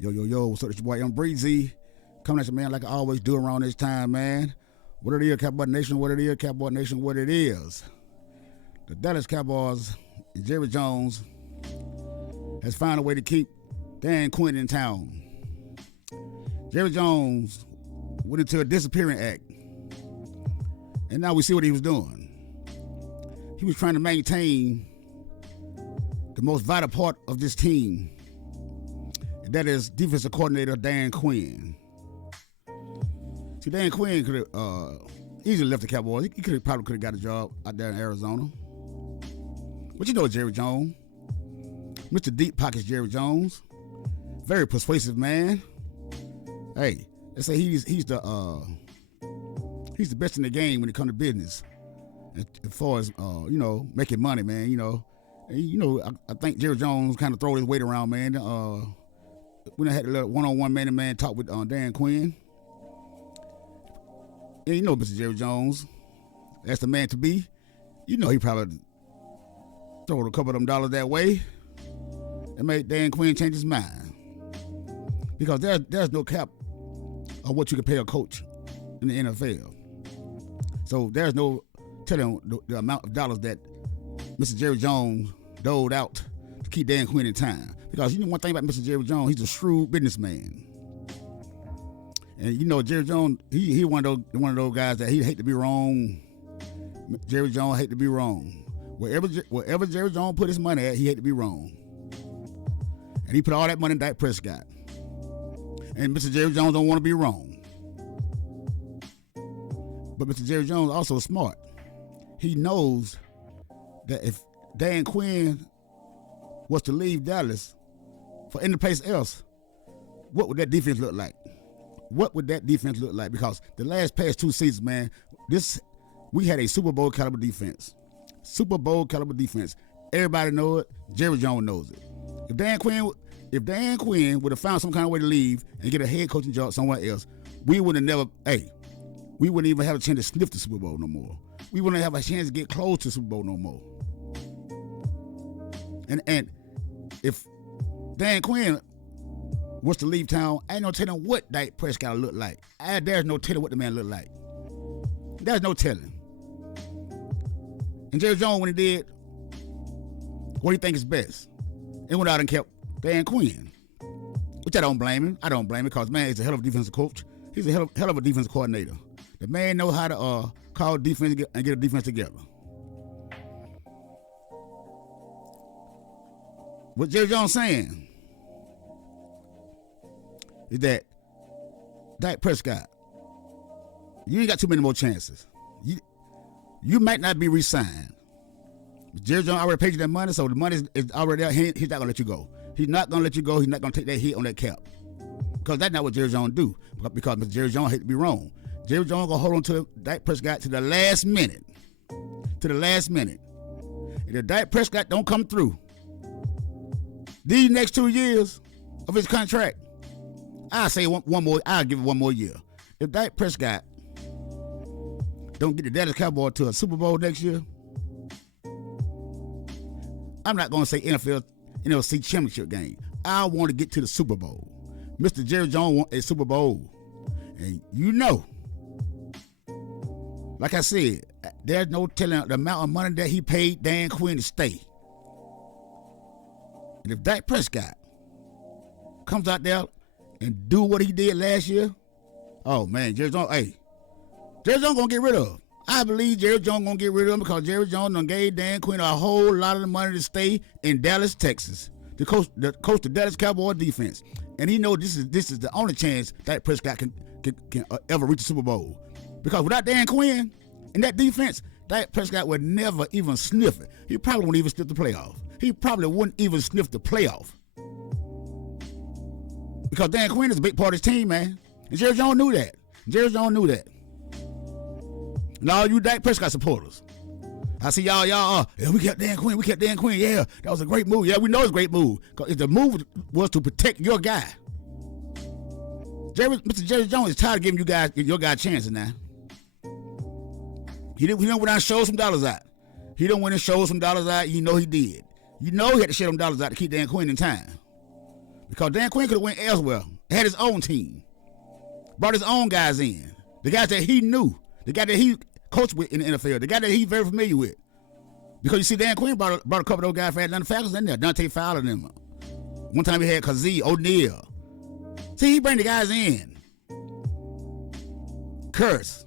Yo, what's up? It's your boy M Breezy. Coming at you, man, like I always do around this time, man. What it is, Cowboy Nation, what it is, Cowboy Nation, what it is. The Dallas Cowboys and Jerry Jones has found a way to keep Dan Quinn in town. Jerry Jones went into a disappearing act. And now we see what he was doing. He was trying to maintain the most vital part of this team. And that is defensive coordinator Dan Quinn. See, Dan Quinn could have easily left the Cowboys. He probably could have got a job out there in Arizona. But you know Jerry Jones. Mr. Deep Pockets Jerry Jones. Very persuasive man. Hey, they say he's the best in the game when it comes to business. As far as making money, man. I think Jerry Jones kind of throw his weight around, man. We done had a little one-on-one man-to-man talk with Dan Quinn. And you know Mr. Jerry Jones, that's the man to be. You know he probably throw a couple of them dollars that way and made Dan Quinn change his mind. Because there's no cap on what you can pay a coach in the NFL. So there's no telling the amount of dollars that Mr. Jerry Jones doled out to keep Dan Quinn in time. Because you know one thing about Mr. Jerry Jones, he's a shrewd businessman. And you know Jerry Jones, he one of those guys that he hate to be wrong. Jerry Jones hate to be wrong. Wherever Jerry Jones put his money at, he hate to be wrong. And he put all that money in Dak Prescott. And Mr. Jerry Jones don't want to be wrong. But Mr. Jerry Jones also smart. He knows that if Dan Quinn was to leave Dallas for any place else, what would that defense look like? What would that defense look like? Because the past 2 seasons, man, we had a Super Bowl caliber defense. Super Bowl caliber defense. Everybody know it. Jerry Jones knows it. If Dan Quinn would have found some kind of way to leave and get a head coaching job somewhere else, we wouldn't even have a chance to sniff the Super Bowl no more. We wouldn't have a chance to get close to the Super Bowl no more. And if Dan Quinn was to leave town, I ain't no telling what Dak Prescott look like. There's no telling what the man look like. There's no telling. And Jerry Jones, when he did what he think is best, and went out and kept Dan Quinn, which I don't blame him. I don't blame him because, man, he's a hell of a defensive coach. He's a hell of a defensive coordinator. The man knows how to call defense and get a defense together. What Jerry Jones saying is that Dak Prescott, you ain't got too many more chances. You might not be re-signed. Jerry Jones already paid you that money, so the money is already there. He's not going to let you go. He's not going to let you go. He's not going to take that hit on that cap. Because that's not what Jerry Jones do. Because Mr. Jerry Jones hate to be wrong. Jerry Jones going to hold on to Dak Prescott to the last minute. To the last minute. And if Dak Prescott don't come through these next 2 years of his contract, I'll give it one more year. If Dak Prescott don't get the Dallas Cowboys to a Super Bowl next year, I'm not going to say NFC championship game. I want to get to the Super Bowl. Mr. Jerry Jones wants a Super Bowl. And you know, like I said, there's no telling the amount of money that he paid Dan Quinn to stay. And if Dak Prescott comes out there and do what he did last year, oh man, Jerry Jones gonna get rid of him. I believe Jerry Jones gonna get rid of him because Jerry Jones done gave Dan Quinn a whole lot of the money to stay in Dallas, Texas, to coach the Dallas Cowboys defense, and he knows this is the only chance Dak Prescott can ever reach the Super Bowl. Because without Dan Quinn and that defense, Dak Prescott would never even sniff it. He probably wouldn't even sniff the playoff. Because Dan Quinn is a big part of his team, man. And Jerry Jones knew that. And all you Dak Prescott supporters, I see y'all, yeah, we kept Dan Quinn, yeah, that was a great move. Yeah, we know it's a great move. Because the move was to protect your guy. Mr. Jerry Jones is tired of giving your guy chances now. He didn't went out and show some dollars out. He done went and showed some dollars out. You know he did. You know he had to share them dollars out to keep Dan Quinn in time. Because Dan Quinn could have went elsewhere, had his own team, brought his own guys in, the guys that he knew, the guy that he coached with in the NFL, the guy that he's very familiar with. Because you see, Dan Quinn brought a couple of those guys for Atlanta Falcons in there, Dante Fowler and them. One time he had Kazee, O'Neal. See, he bring the guys in. Curse.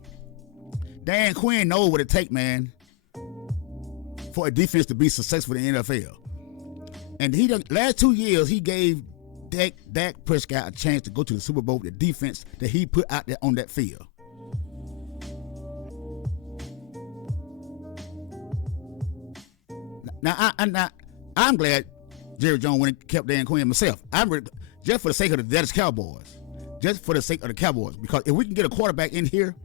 Dan Quinn knows what it takes, man, for a defense to be successful in the NFL. And he done, last 2 years, he gave Dak Prescott a chance to go to the Super Bowl with the defense that he put out there on that field. Now, I'm glad Jerry Jones went and kept Dan Quinn myself. Just for the sake of the Dallas Cowboys. Just for the sake of the Cowboys. Because if we can get a quarterback in here,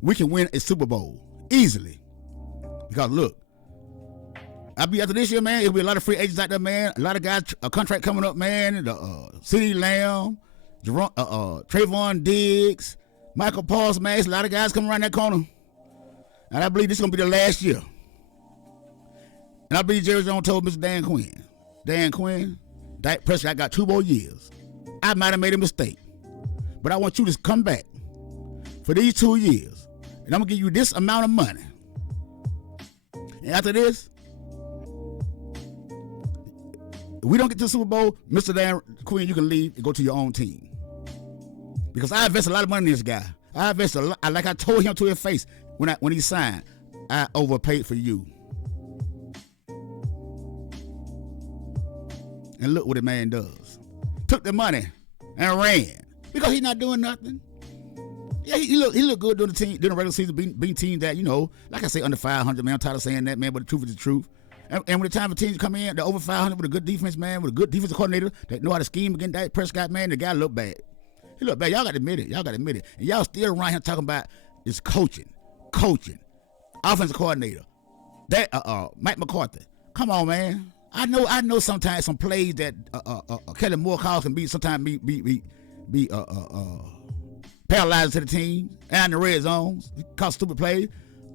we can win a Super Bowl easily. Because look, I'll be after this year, man. It'll be a lot of free agents out there, man. A lot of guys, a contract coming up, man. CeeDee Lamb, Trayvon Diggs, Michael Paulson, man. There's a lot of guys coming around that corner. And I believe this is going to be the last year. And I believe Jerry Jones told Mr. Dan Quinn, Dak Prescott got 2 more years. I might have made a mistake. But I want you to come back for these 2 years. And I'm going to give you this amount of money. And after this, if we don't get to the Super Bowl, Mr. Dan Quinn, you can leave and go to your own team. Because I invested a lot of money in this guy. I invested a lot, like I told him to his face when he signed, I overpaid for you. And look what the man does. Took the money and ran. Because he's not doing nothing. Yeah, he looked good during the regular season, beating teams that, like I say, under 500, man. I'm tired of saying that, man, but the truth is the truth. And when the time for teams come in, they're over 500 with a good defense, man, with a good defensive coordinator that know how to scheme against Dak Prescott, man, the guy looked bad. He looked bad. Y'all got to admit it. And y'all still around here talking about this coaching, offensive coordinator, that Mike McCarthy. Come on, man. I know sometimes some plays that Kellen Moore calls can be paralyzing to the team and the red zones, cause stupid plays.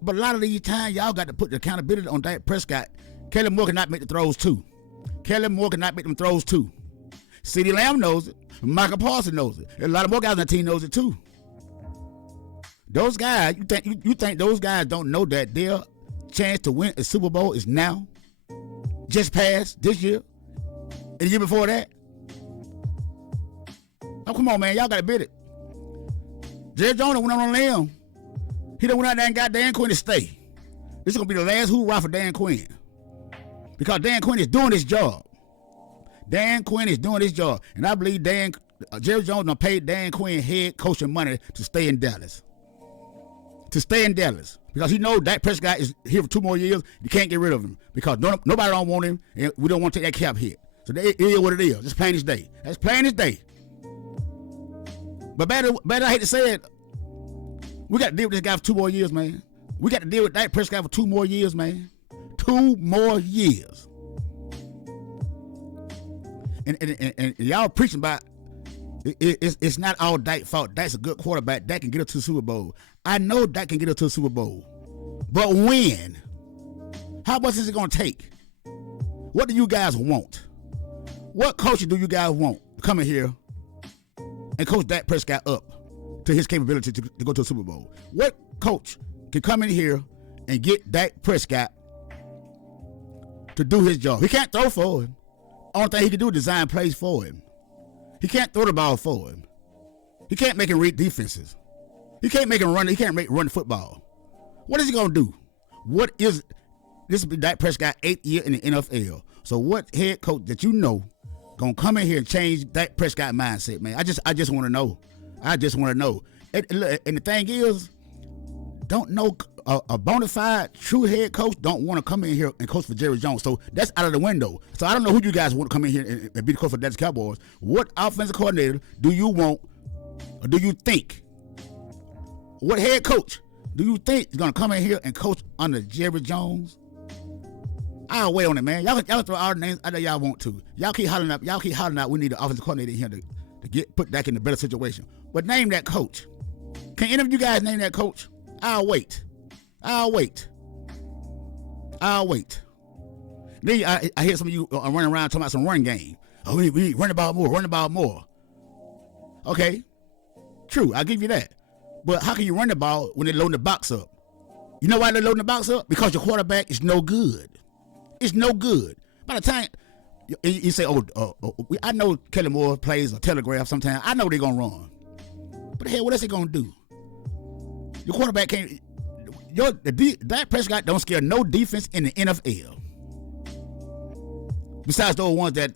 But a lot of these times, y'all got to put the accountability on Dak Prescott. Kellen Moore cannot make the throws too. CeeDee Lamb knows it. Michael Paulson knows it. And a lot of more guys on the team knows it too. Those guys, you think those guys don't know that their chance to win a Super Bowl is now? Just passed this year and the year before that. Oh, come on, man. Y'all got to admit it. Jerry Jones went on a limb. He done went out there and got Dan Quinn to stay. This is going to be the last hoorah for Dan Quinn. Because Dan Quinn is doing his job. And I believe Jerry Jones done paid Dan Quinn head coaching money to stay in Dallas. Because he knows Dak Prescott is here for 2 more years. You can't get rid of him. Because nobody don't want him, and we don't want to take that cap hit. So it is what it is. It's plain as day. That's plain as day. But better I hate to say it, we got to deal with this guy for 2 more years, man. We got to deal with Dak Prescott for 2 more years, man. 2 more years. And y'all preaching about it's not all Dak's fault. Dak's a good quarterback. Dak can get us to the Super Bowl. I know Dak can get us to the Super Bowl. But when? How much is it going to take? What do you guys want? What coach do you guys want to come in here and coach Dak Prescott up to his capability to go to a Super Bowl? What coach can come in here and get Dak Prescott to do his job? He can't throw for him. Only thing he can do is design plays for him. He can't throw the ball for him. He can't make him read defenses. He can't make him run. He can't run the football. What is he gonna do? This will be Dak Prescott 8th year in the NFL. So what head coach that you know gonna come in here and change Dak Prescott mindset, man? I just want to know. And the thing is, don't know a bona fide true head coach don't want to come in here and coach for Jerry Jones. So that's out of the window. So I don't know who you guys want to come in here and be the coach for the Dallas Cowboys. What offensive coordinator do you want, or do you think? What head coach do you think is going to come in here and coach under Jerry Jones? I'll wait on it, man. Y'all throw all the names out there y'all want to. Y'all keep hollering out. We need an offensive coordinator in here to put Dak in a better situation. But name that coach. Can any of you guys name that coach? I'll wait. Then I hear some of you running around talking about some run game. Oh, we need run the ball more. Okay, true, I'll give you that. But how can you run the ball when they're loading the box up? You know why they're loading the box up? Because your quarterback is no good. It's no good. By the time you say, I know Kellen Moore plays a telegraph sometimes. I know they're going to run. But the hell, what else they going to do? Your quarterback can't. Dak Prescott don't scare no defense in the NFL. Besides those ones that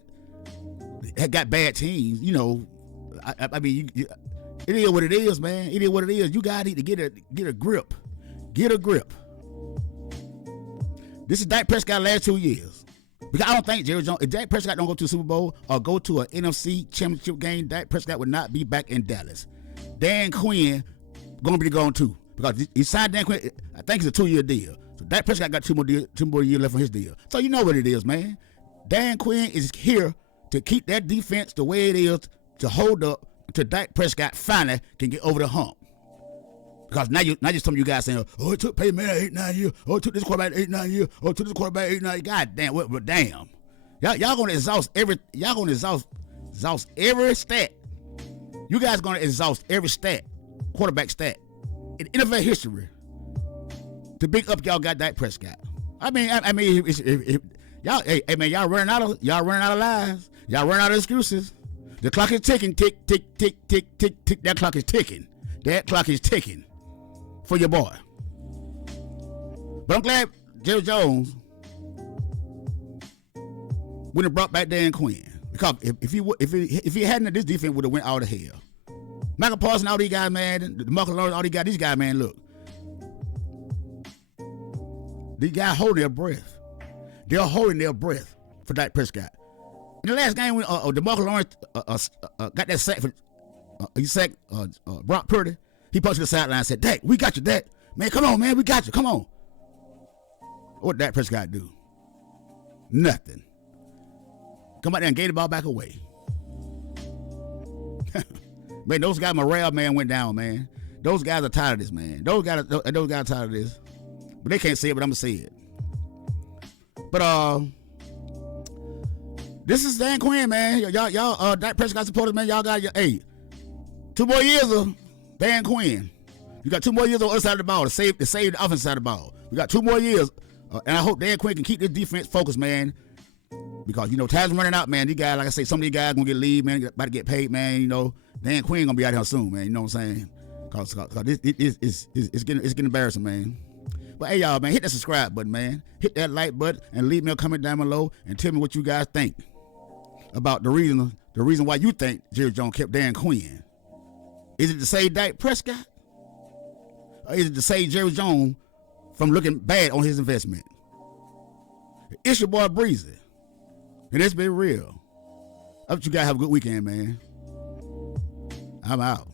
have got bad teams, you know. I mean, it is what it is, man. It is what it is. You guys need to get a grip. Get a grip. This is Dak Prescott last 2 years. Because I don't think Jerry Jones, if Dak Prescott don't go to the Super Bowl or go to an NFC championship game, Dak Prescott would not be back in Dallas. Dan Quinn going to be gone too. Because he signed Dan Quinn, I think it's a 2-year deal. So Dak Prescott got two more years left on his deal. So you know what it is, man. Dan Quinn is here to keep that defense the way it is, to hold up until Dak Prescott finally can get over the hump. Because now just some of you guys saying, oh, it took Peyton Manning 8-9 years. Oh, it took this quarterback 8-9 years. Oh, it took this quarterback 8-9 years. God damn, well, damn. Y'all gonna exhaust every stat. You guys gonna exhaust every stat, quarterback stat in NFL history to big up y'all got Dak Prescott. I mean, if y'all, hey man, y'all running out of lies. Y'all running out of excuses. The clock is ticking. Tick, tick, tick, tick, tick, tick. That clock is ticking. That clock is ticking for your boy. But I'm glad Jerry Jones wouldn't have brought back Dan Quinn, because if he hadn't, this defense would have went out of hell. Michael Parsons, all these guys, man. Michael Lawrence, all these guys. These guys, man, look. These guys holding their breath. They're holding their breath for Dak Prescott. In the last game when DeMarcus Lawrence got that sack for he sacked Brock Purdy, he punched the sideline and said, Dak, we got you, Dak. Man, come on, man, we got you. Come on. What did Dak Prescott do? Nothing. Come out there and gave the ball back away. Man, those guys, morale, man, went down, man. Those guys are tired of this, man. Those guys are tired of this. But they can't say it, but I'm going to say it. But, this is Dan Quinn, man. Y'all, Dak Prescott supporters, man. Y'all got 2 more years of Dan Quinn. You got 2 more years on the other side of the ball to save the offensive side of the ball. We got 2 more years, and I hope Dan Quinn can keep this defense focused, man. Because you know time's running out, man. These guys, like I say, some of these guys gonna get leave, man. About to get paid, man. You know, Dan Quinn gonna be out here soon, man. You know what I'm saying? Cause it's getting embarrassing, man. But hey, y'all, man, hit that subscribe button, man. Hit that like button and leave me a comment down below and tell me what you guys think about the reason why you think Jerry Jones kept Dan Quinn. Is it to save Dak Prescott? Or is it to save Jerry Jones from looking bad on his investment? It's your boy Breezy. And it's been real. I hope you guys have a good weekend, man. I'm out.